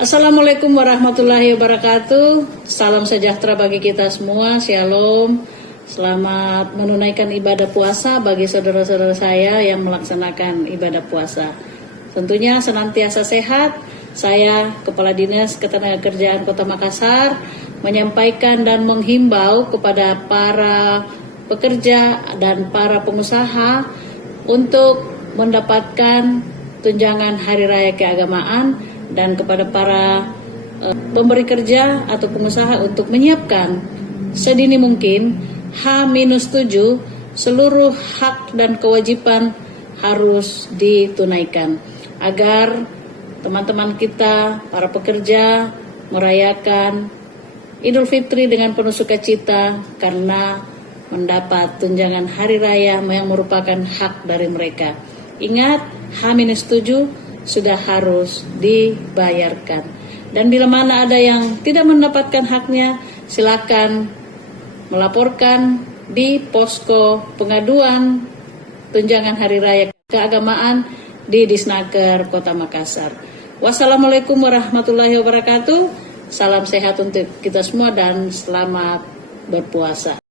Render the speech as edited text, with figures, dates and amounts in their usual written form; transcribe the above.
Assalamualaikum warahmatullahi wabarakatuh. Salam sejahtera bagi kita semua. Shalom. Selamat menunaikan ibadah puasa bagi saudara-saudara saya yang melaksanakan ibadah puasa. Tentunya senantiasa sehat. Saya, Kepala Dinas Ketenagakerjaan Kota Makassar, menyampaikan dan menghimbau kepada para pekerja dan para pengusaha untuk mendapatkan tunjangan Hari Raya Keagamaan, dan kepada para pemberi kerja atau pengusaha untuk menyiapkan sedini mungkin H-7 seluruh hak dan kewajiban harus ditunaikan agar teman-teman kita, para pekerja, merayakan Idul Fitri dengan penuh sukacita karena mendapat tunjangan hari raya yang merupakan hak dari mereka. Ingat, H-7 sudah harus dibayarkan. Dan bila mana ada yang tidak mendapatkan haknya, silakan melaporkan di posko pengaduan tunjangan hari raya keagamaan di Disnaker Kota Makassar. Wassalamualaikum warahmatullahi wabarakatuh. Salam sehat untuk kita semua dan selamat berpuasa.